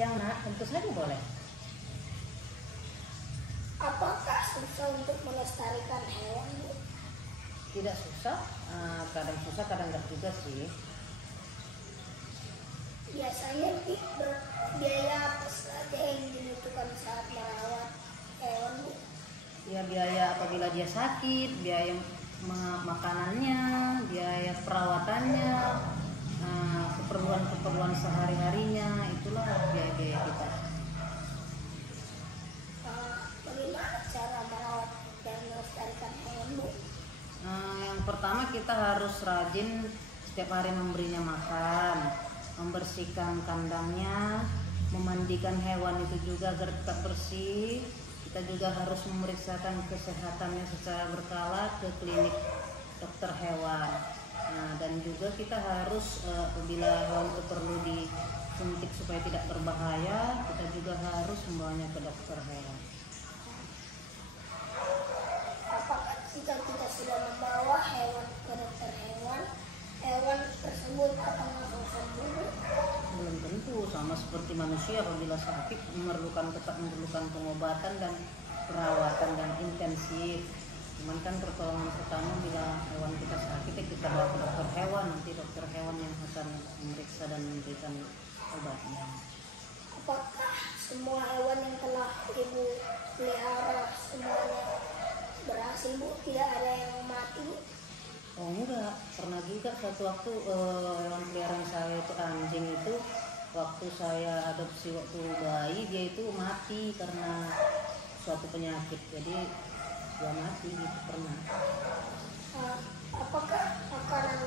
siang nak, tentu saja boleh. Apakah susah untuk melestarikan hewan, Bu? Tidak susah, kadang susah kadang enggak juga sih. Biasanya biaya apa saja yang dibutuhkan saat merawat hewan, Bu? Ya biaya apabila dia sakit, biaya makanannya, biaya perawatannya, keperluan sehari-harinya, itulah biaya-biaya kita. Bagaimana cara merawat dan melestarikan hewan, Bu? Yang pertama kita harus rajin setiap hari memberinya makan, membersihkan kandangnya, memandikan hewan itu juga agar tetap bersih. Kita juga harus memeriksakan kesehatannya secara berkala ke klinik dokter hewan. Dan juga kita harus apabila hewan itu perlu disuntik supaya tidak berbahaya, kita juga harus membawanya ke dokter hewan. Apakah jika kita sudah membawa hewan ke dokter hewan, hewan tersebut akan langsung sembuh? Belum tentu, sama seperti manusia apabila sakit tetap memerlukan pengobatan dan perawatan dan intensif. Cuman kan pertolongan pertama bila hewan kita sakit ya kita bawa ke dokter hewan, nanti dokter hewan yang akan memeriksa dan memberikan obatnya. Apakah semua hewan yang telah Ibu pelihara semuanya berhasil, Bu? Tidak ada yang mati, Bu? Oh enggak, pernah juga satu waktu hewan peliharaan saya itu anjing itu, waktu saya adopsi waktu bayi dia itu mati karena suatu penyakit, jadi dia mati gitu pernah. Apakah makanan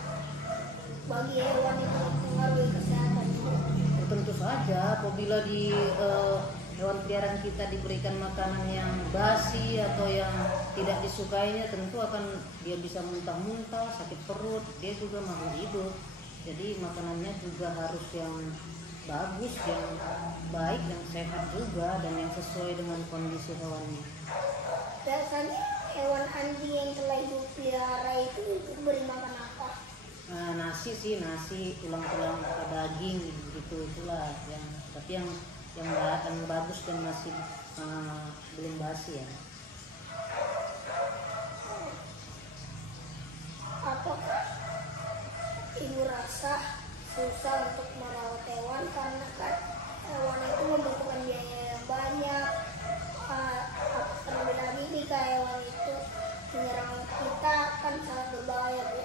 bagi hewan itu mempengaruhi kesehatan, Bu? Tentu saja apabila di hewan peliharaan kita diberikan makanan yang basi atau yang tidak disukainya, tentu akan dia bisa muntah-muntah, sakit perut, dia juga makhluk hidup. Jadi makanannya juga harus yang bagus, yang baik, yang sehat juga, dan yang sesuai dengan kondisi hewannya. Biasanya hewan anjing yang telah Ibu pelihara itu beri makan apa? Nasi sih, nasi, tulang-tulang atau daging gitu, itulah yang, tapi yang bagus dan masih belum basi ya. Apakah Ibu rasa susah untuk merawat hewan karena kan hewan itu membutuhkan biaya yang banyak, terlebih lagi jika hewan itu menyerang kita kan sangat berbahaya, Bu?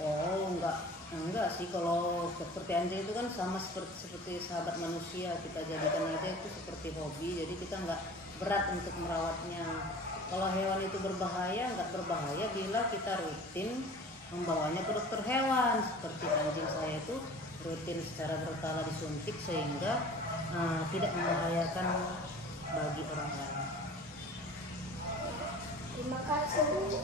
Oh enggak sih, kalau seperti anjing itu kan sama seperti sahabat manusia, kita jadikan aja itu seperti hobi, jadi kita nggak berat untuk merawatnya. Kalau hewan itu berbahaya, nggak berbahaya bila kita rutin membawanya ke dokter hewan. Seperti anjing saya itu rutin secara berkala disuntik sehingga tidak membahayakan bagi orang lain. Terima kasih, Bu.